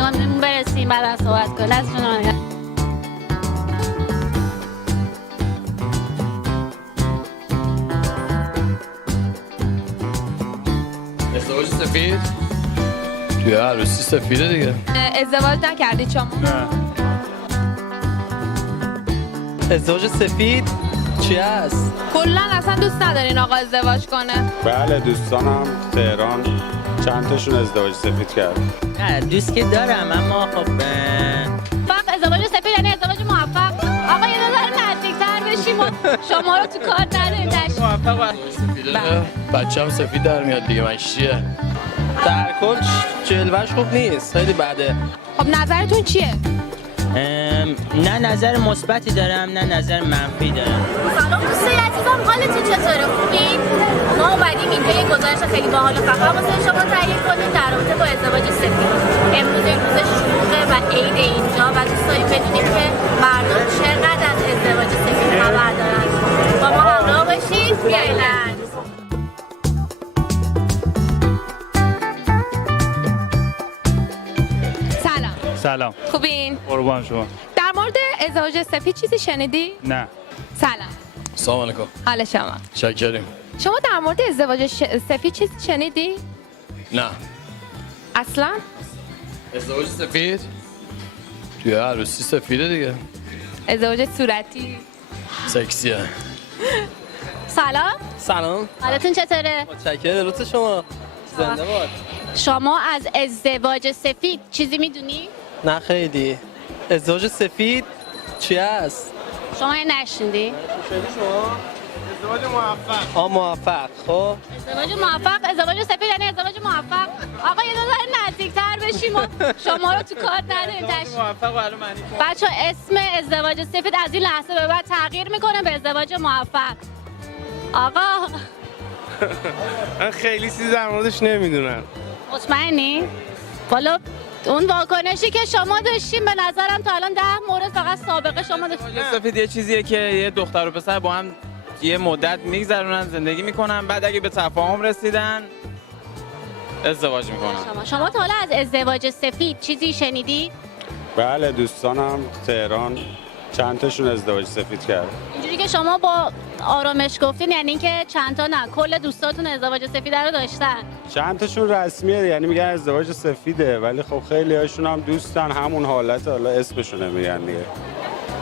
شنوندگانمون برسیم بعد از صحبت کنیم. دستتون رو نگه. ازدواج سفید؟ توی عروسی سفیده دیگه. ازدواج نکردید شما؟ نه. ازدواج سفید چی هست؟ کلا اصلا دوست ندارین آقا ازدواج کنه؟ بله دوستانم تهران چند تاشون ازدواج سفید کرد. نه دوست که دارم اما خب فقط ازدواج سفید یعنی ازدواج موفق. آقا یه ذره نزدیک‌تر بشیم و شما رو تو کار نداریم. سفیده بچه هم سفید در میاد دیگه من چیه؟ در کل جلوش خوب نیست، خیلی بده. خب نظرتون چیه؟ نه نظر مثبتی دارم نه نظر منفی دارم. سلام دوستای عزیزم، حالتون چطوره؟ خوبین؟ ما اومدیم اینجا یه گزارش خیلی باحال و خفن واسه شما تهیه کنیم در رابطه با ازدواج سفید. امروز یک روز شلوغه و عید اینجا و دوست داریم بدونیم که مردم چقدر از ازدواج سفید خبر دارن. با ما همراه باشید. بیایید. سلام. سلام. خوبین؟ قربان شما. در مورد ازدواج سفید چیزی شنیدی؟ نه. سلام. سلام علیکم. حال شما؟ شکریم. شما در مورد ازدواج سفید چیزی شنیدی؟ نه. اصلا؟ ازدواج سفید؟ توی عروسی سفیده دیگه. ازدواج صورتی؟ سکسیه. سلام. سلام. حالتون چطوره؟ متشکرم. روز شما زنده باد. شما از ازدواج سفید چیزی میدونی؟ نه خیلی. ازدواج سفید چی هست؟ شما یه نشنیدی؟ شما موفق. خب ازدواج موفق، ازدواج سفید یعنی ازدواج موفق. آقا یه ذره نزدیک‌تر بشیم و شما رو تو کار نداریم. موفق برای معنی بچه اسم ازدواج سفید از این لحظه به بعد تغییر میکنه به ازدواج موفق. آقا من خیلی چیزی در موردش نمیدونم. مطمئنی؟ والا اون واکنشی که شما داشتیم به نظرم تا الان 10 مورد فقط سابقه شما داشتیم. سفید یه چیزیه که یه دختر و پسر با هم یه مدت میگذرونن، زندگی میکنن، بعد اگه به تفاهم رسیدن ازدواج میکنن. شما تا حالا از ازدواج سفید چیزی شنیدی؟ بله دوستانم تهران چند تاشون ازدواج سفید کرد. اینجوری که شما با آرامش گفتین یعنی اینکه چند تا نه کل دوستاتون ازدواج سفید رو داشتن. چند تاشون رسمیه یعنی میگن ازدواج سفیده ولی خب خیلی هاشون هم دوستن همون حالت، حالا اسمشون نمیگن دیگه.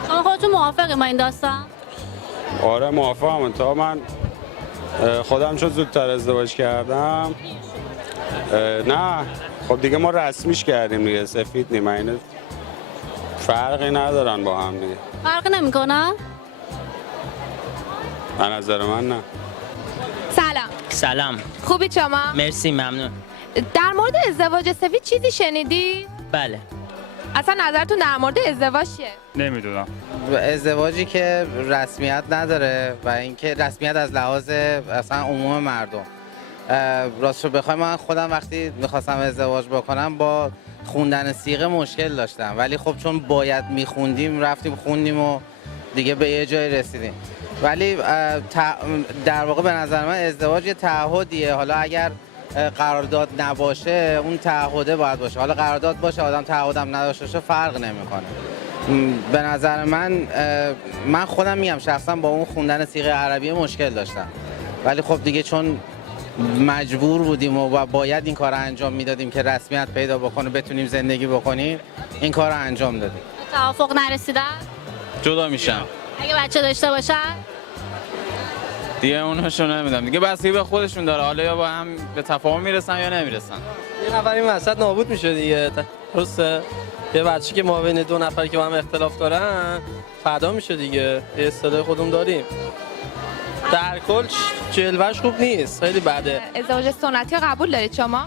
شما خودتون موافقی با این داستان؟ آره موافقم. تا من خودم چون زودتر ازدواج کردم نه خب دیگه ما رسمیش کردیم دیگه، سفید نیم. اینه فرقی ندارن با هم دیگه. فرق نمیکنه؟ به نظر من نه. سلام. سلام. خوبی شما؟ مرسی ممنون. در مورد ازدواج سفید چیزی شنیدی؟ بله. اصلا نظرتون در مورد ازدواج چیه؟ نمیدونم. ازدواجی که رسمیت نداره و اینکه رسمیت از لحاظ اصلا عموم مردم. راستش رو بخوام من خودم وقتی میخواستم ازدواج بکنم با خوندن صیغه مشکل داشتم، ولی خب چون باید میخوندیم رفتیم خوندیم و دیگه به یه جای رسیدیم. ولی در واقع به نظر من ازدواج یه تعهدیه. حالا اگر قرارداد نباشه اون تعهده باید باشه. حالا قرارداد باشه آدم تعهدم نداشته باشه فرق نمیکنه. به نظر من خودم میگم شخصا با اون خوندن صیغه عربی مشکل داشتم، ولی خب دیگه چون مجبور بودیم و باید این کار رو انجام میدادیم که رسمیت پیدا بکنه بتونیم زندگی بکنیم، این کار رو انجام دادیم. توافق نرسیدن؟ جدا میشن. اگه بچه داشته باشن؟ دیگه اونهاشو نمیدونم. دیگه بستگی به خودشون داره. حالا یا با هم به تفاهم میرسن یا نمیرسن. یه نفر این وسط نابود میشه دیگه. درسته؟ یه بچه که ما بین دو نفر که با هم اختلاف دارن فدا میشه دیگه. یه اصطلاح خودمون داریم. در کل جلوش خوب نیست، خیلی بده. ازدواج سنتی رو قبول دارید شما؟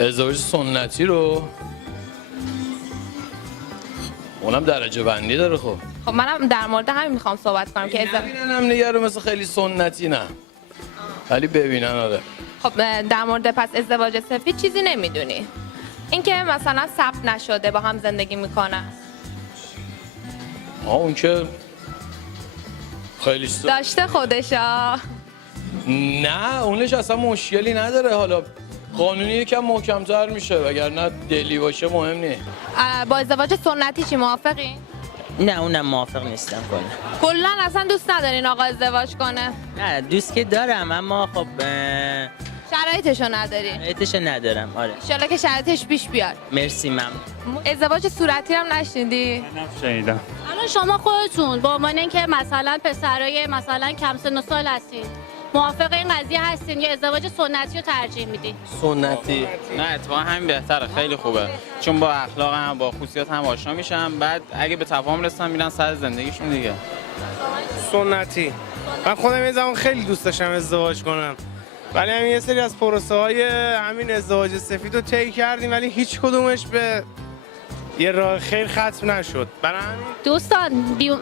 ازدواج سنتی رو اونم درجه بندی داره. خب خب منم در مورد همین میخوام صحبت کنم که نبینن هم نگه رو مثل خیلی سنتی نه، ولی ببینن. آره خب در مورد پس ازدواج سفید چیزی نمیدونی؟ اینکه مثلا ثبت نشده با هم زندگی میکنن. اون که خیلی داشته خودشا. نه اونش اصلا مشکلی نداره. حالا قانونی یکم محکم‌تر میشه، وگرنه دلی باشه مهم نیست. با ازدواج سنتی چی موافقی؟ نه اونم موافق نیستم کلا. کلا اصلا دوست ندارین آقا ازدواج کنه؟ نه دوست که دارم اما خب شرایطشو نداری؟ شرایطشو ندارم. آره انشالله که شرایطش پیش بیاد. مرسی ممنون. ازدواج صورتی هم نشنیدی؟ شنیدم. الان شما خودتون به عنوان اینکه مثلا پسرای مثلا کم سن و سال هستین، موافق این قضیه هستین یا ازدواج سنتی رو ترجیح میدین؟ سنتی. نه اتفاقا همین بهتره، خیلی خوبه، چون با اخلاق هم با خصوصیات هم آشنا میشم، بعد اگه به تفاهم رسن میرن سر زندگیشون دیگه. سنتی. من خودم یه زمان خیلی دوست داشتم ازدواج کنم، ولی همین یه سری از پروسه های همین ازدواج سفید رو طی کردیم، ولی هیچ کدومش به یه راه خیر ختم نشد. برای همین دوستان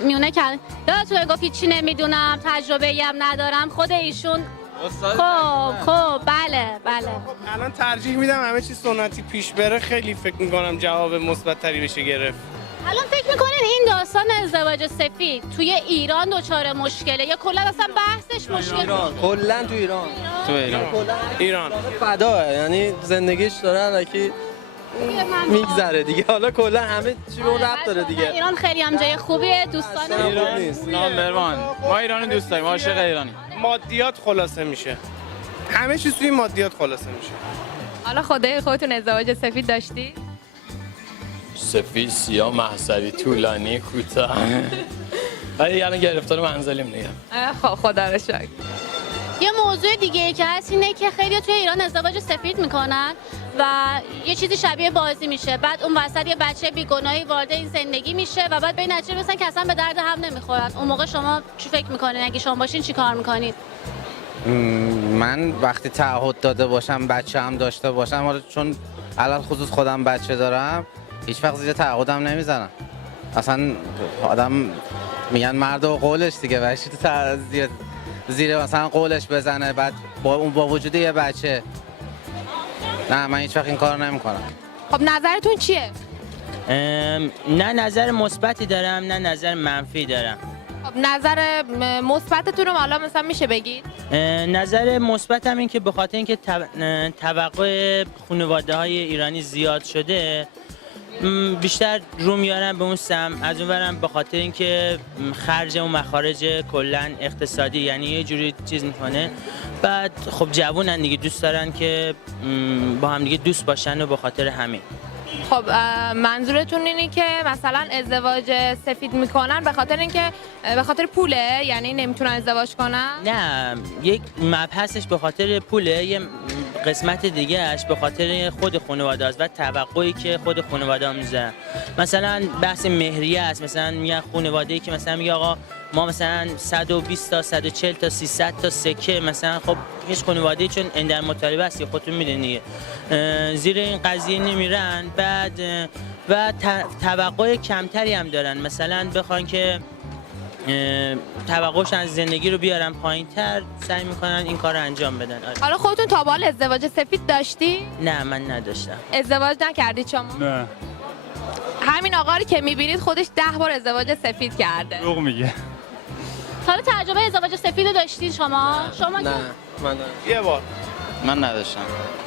میونه کردن یادتونه گفت چی نمیدونم، تجربه‌ای هم ندارم، خود ایشون خب بله الان ترجیح میدم همه چی سنتی پیش بره. خیلی فکر میکنم جواب مثبت‌تری بشه گرفت. الان فکر میکنین این داستان ازدواج سفید توی ایران دچار مشکله یا کلا اصلا بحثش مشکل؟ ایران کلا تو ایران. تو ایران فداه، یعنی زندگیش داره الکی میگذره دیگه. حالا کلا همه چی به اون ربط داره دیگه. ایران خیلی هم جای خوبیه، دوستان خوب نیست. نامبروان، ما ایران دوست داریم، عاشق ایرانی. مادیات خلاصه میشه، همه چیز توی مادیات خلاصه میشه. حالا خدای خودتون ازدواج سفید داشتی؟ سفید، سیاه، محصری، طولانی، کوتاه. ولی الان گرفتار منزلیم دیگه. خب خدا رو شکر. یه موضوع دیگه ای که هست اینه که خیلی توی ایران ازدواج سفید میکنن و یه چیزی شبیه بازی میشه، بعد اون وسط یه بچه بیگناهی وارد این زندگی میشه و بعد به این نتیجه میرسن که اصلا به درد هم نمیخورن. اون موقع شما چی فکر میکنین؟ اگه شما باشین چی کار میکنید؟ من وقتی تعهد داده باشم، بچه هم داشته باشم، حالا چون الان خصوص خودم بچه دارم، هیچ وقت زیر تعهدم نمیزنم. اصلا آدم میگن مرد و قولش دیگه، بچه تو زیر مثلا قولش بزنه، بعد با وجود یه بچه. نه من هیچ وقت این کارو نمیکنم. خب نظرتون چیه؟ نه نظر مثبتی دارم نه نظر منفی دارم. خب نظر مثبتتون رو حالا مثلا میشه بگید؟ نظر مثبتم این که به خاطر اینکه توقع خانواده های ایرانی زیاد شده، بیشتر رو میارن به اون سم. از اونورم به خاطر اینکه خرج و مخارج کلا اقتصادی، یعنی یه جوری چیز میکنه. بعد خب جوونن دیگه، دوست دارن که با هم دیگه دوست باشن و به خاطر همین. خب منظورتون اینه که مثلا ازدواج سفید میکنن به خاطر اینکه به خاطر پوله، یعنی نمیتونن ازدواج کنن؟ نه، یک مبحثش به خاطر پوله، یه قسمت دیگه اش به خاطر خود خانواده است و توقعی که خود خانواده میذارن. مثلا بحث مهریه است، مثلا میگن خانواده‌ای که مثلا میگه آقا ما مثلا 120 تا 140 تا 300 تا سکه، مثلا خب هیچ خانواده‌ای چون اندر مطالبه است خودتون میدونید زیر این قضیه نمیرن. بعد و توقع کمتری هم دارن، مثلا بخوان که توقعشون از زندگی رو بیارن پایین‌تر، سعی میکنن این کار رو انجام بدن. حالا خودتون تا به حال ازدواج سفید داشتی؟ نه من نداشتم. ازدواج نکردید شما؟ نه. همین آقا رو که میبینید خودش 10 بار ازدواج سفید کرده. دروغ میگه. حالا تجربه ازدواج سفید رو داشتید شما؟ شما نه من یه بار. من نداشتم.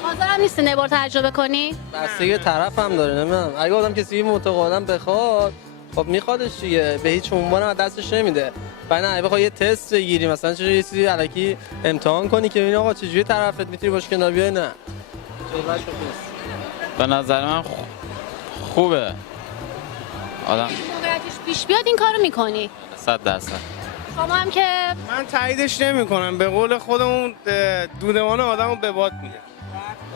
حاضرم نیستین یه بار تجربه کنی؟ بستگی طرف هم داره. نمیدونم اگه آدم کسی متقاعدم بخواد، خب میخوادش دیگه، به هیچ عنوان از دستش نمیده. بعد نه بخوای یه تست بگیری، مثلا چه یه چیزی الکی امتحان کنی که ببینی آقا چجوری طرفت میتونی باش کنار بیای، نه جلوش نیست. به نظر من خوبه آدم موقعیتش پیش بیاد این کارو میکنی؟ 100%. شما هم که من تاییدش نمیکنم، به قول خودمون دودمان آدمو به باد میده.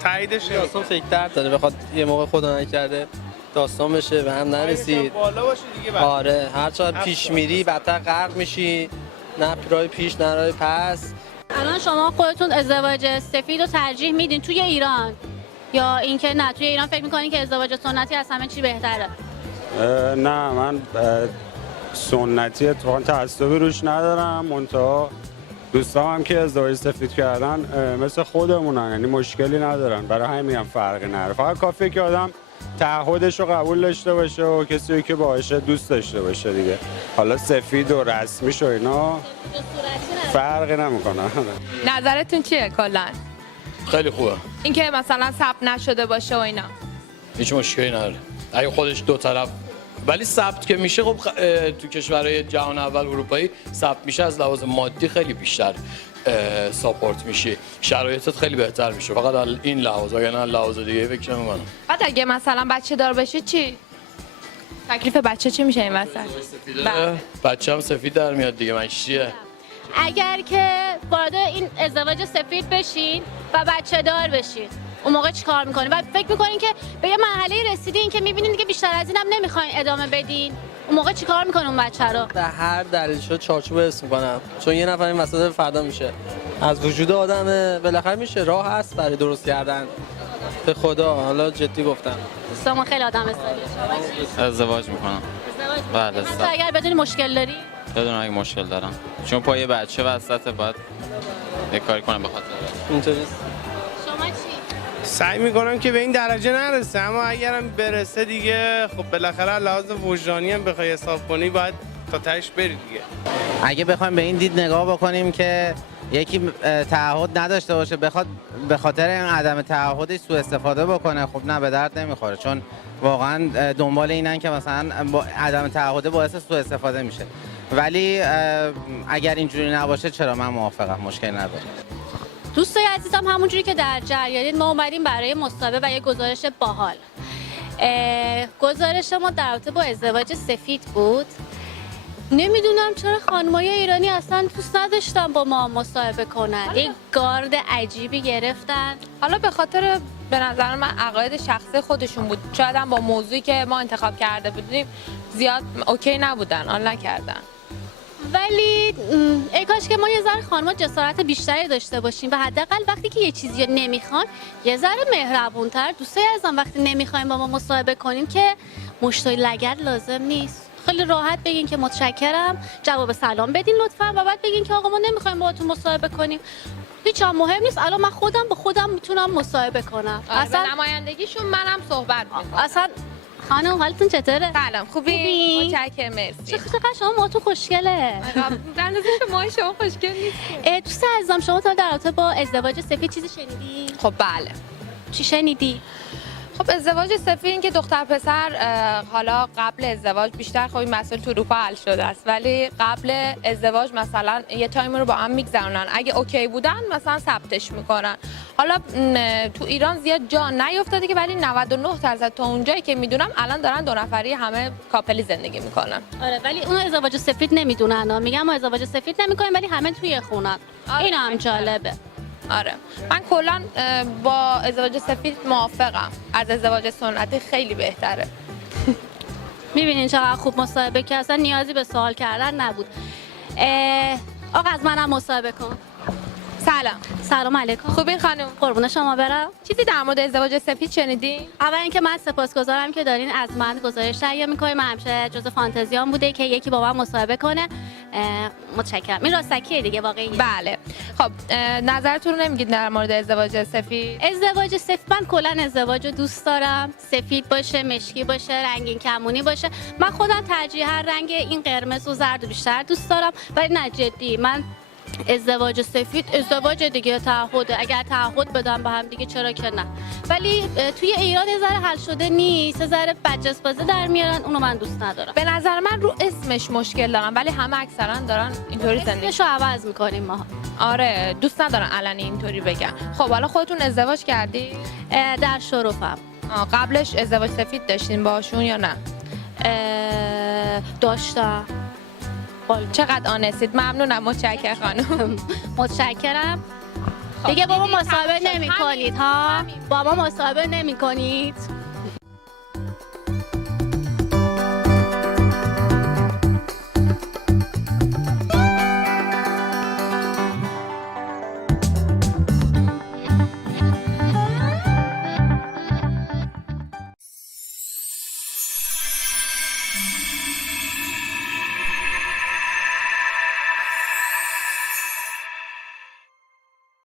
تاییدش داستان نمیکنم. فکر درد داره، بخواد یه موقع خدا نکرده داستان بشه به هم نرسید. بالا باشه دیگه بعد. آره هر چقدر پیش میری بدتر غرق میشی، نه راه پیش نه راه پس. الان شما خودتون ازدواج سفید رو ترجیح میدین توی ایران یا اینکه نه توی ایران فکر میکنین که ازدواج سنتی از همه چی بهتره؟ نه من سنتی اتفاقا تعصبی روش ندارم، منتها دوستام هم که ازدواج سفید کردن مثل خودمونن، یعنی مشکلی ندارن، برای همین هم فرقی نداره. فقط کافیه که آدم تعهدش رو قبول داشته باشه و کسی که باهاشه دوست داشته باشه دیگه. حالا سفید و رسمیش و اینا فرقی نمیکنه. نظرتون چیه کلا؟ خیلی خوبه، اینکه مثلا ثبت نشده باشه و اینا. هیچ مشکلی نداره اگه خودش دو طرف، ولی ثبت که میشه خب تو کشورهای جهان اول اروپایی ثبت میشه، از لحاظ مادی خیلی بیشتر ساپورت میشی، شرایطت خیلی بهتر میشه، فقط این لحاظ، یا نه لحاظ دیگه فکر نمی‌کنم. بعد اگه مثلا بچه دار بشه چی؟ تکلیف بچه چی میشه این وسط؟ بچه هم سفید در میاد دیگه، من چیه؟ اگر که وارد این ازدواج سفید بشین و بچه دار بشین، اون موقع چی کار میکنین؟ و فکر میکنین که به یه مرحله رسیدین که میبینین دیگه بیشتر از اینم نمیخواین ادامه بدین، اون موقع چی کار میکنین اون بچه رو؟ در هر دلیل شد چارچوب حفظ میکنم، چون یه نفر این وسط فردا میشه. از وجود آدم بالاخره میشه، راه هست برای درست کردن. به خدا حالا جدی گفتم. دوستامون خیلی آدم استایل. ازدواج میکنم. بله. تو اگر بدونی مشکل داری؟ بدون اگه مشکل دارم، چون پای بچه وسط باید یه کاری کنم به خاطر اینطوریست. شما چی؟ سعی میکنم که به این درجه نرسه، اما اگرم برسه دیگه خب بالاخره لحاظ وجدانی هم بخوای حساب کنی باید تا تهش بری دیگه. اگه بخوایم به این دید نگاه بکنیم که یکی تعهد نداشته باشه بخواد به خاطر این عدم تعهدش سوء استفاده بکنه، خب نه، به درد نمیخوره، چون واقعا دنبال اینن که مثلا با عدم تعهد باعث سوء استفاده میشه. ولی اگر اینجوری نباشه چرا، من موافقم، مشکل نداره. دوستای عزیزم، همونجوری که در جریانید ما اومدیم برای مصاحبه و یه گزارش باحال. گزارش ما در رابطه با ازدواج سفید بود. نمیدونم چرا خانمای ایرانی اصلا دوست نداشتن با ما مصاحبه کنن، یک گارد عجیبی گرفتن. حالا به خاطر به نظر من عقاید شخصی خودشون بود، شاید هم با موضوعی که ما انتخاب کرده بودیم زیاد اوکی نبودن، حال نکردن. ولی ای کاش که ما یه ذره خانم‌ها جسارت بیشتری داشته باشیم و حداقل وقتی که یه چیزی رو نمیخوان یه ذره مهربون‌تر. دوستای عزیزم، وقتی نمیخوایم با ما مصاحبه کنیم که مشتای لگد لازم نیست، خیلی راحت بگین که متشکرم، جواب سلام بدین لطفا و بعد بگین که آقا ما نمیخوایم باهاتون مصاحبه کنیم. هیچ هم مهم نیست، الان من خودم با خودم میتونم مصاحبه کنم. اصلا نمایندگیشون منم صحبت می‌کنم. اصلا خانم حالتون چطوره؟ سلام، خوبی؟ متشکرم، مرسی. چقدر شما موهاتون خوشگله. در نظر شما خوشگل نیست. دوست عزیزم، شما تا در رابطه با ازدواج سفید چیزی شنیدی؟ خب بله. چی شنیدی؟ خب ازدواج سفید این که دختر پسر حالا قبل ازدواج بیشتر خب این مسئله تو اروپا حل شده است، ولی قبل ازدواج مثلا یه تایم رو با هم میگذرونن، اگه اوکی بودن مثلا ثبتش میکنن. حالا تو ایران زیاد جا نیافتاده که، ولی 99% تا اونجایی که میدونم الان دارن دو نفری همه کاپلی زندگی میکنن. آره، ولی اون ازدواج سفید نمیدونن، میگم ما ازدواج سفید نمیکنیم ولی همه توی خونن. آره، این هم جالبه. آره، من کلا با ازدواج سفید موافقم، از ازدواج سنتی خیلی بهتره. میبینین چقدر خوب مصاحبه که اصلا نیازی به سوال کردن نبود. آقا از منم مصاحبه کن. سلام علیکم. خوبین خانم؟ قربون شما برم. چیزی در مورد ازدواج سفید شنیدی؟ اول اینکه من سپاسگزارم که دارین از من گزارش تهیه می‌کنین. من همیشه جزء فانتزیام بوده که یکی با من مصاحبه کنه. متشکرم. این راستکیه دیگه، واقعیه. بله. خب نظرتون رو نمیگید در مورد ازدواج سفید؟ ازدواج سفید، من کلا ازدواج رو دوست دارم، سفید باشه، مشکی باشه، رنگین کمونی باشه. من خودم ترجیح هر رنگ این قرمز و زرد بیشتر دوست دارم، ولی نه جدی، من ازدواج سفید ازدواج دیگه تعهده، اگر تعهد بدن با هم دیگه چرا که نه. ولی توی ایران یه ذره حل شده نیست، یه ذره بدجسبازی در میارن، اونو من دوست ندارم. به نظر من رو اسمش مشکل دارم، ولی همه اکثرا دارن اینطوری زندگی. اسمشو عوض میکنیم ما. آره، دوست ندارن علنی اینطوری بگن. خب حالا خودتون ازدواج کردی؟ در شرفم. قبلش ازدواج سفید داشتین باشون یا نه؟ داشتم. چقدر آنستید. ممنونم، متشکرم خانم. متشکرم. دیگه با ما مصاحبه نمی کنید ها؟ با ما مصاحبه نمی کنید.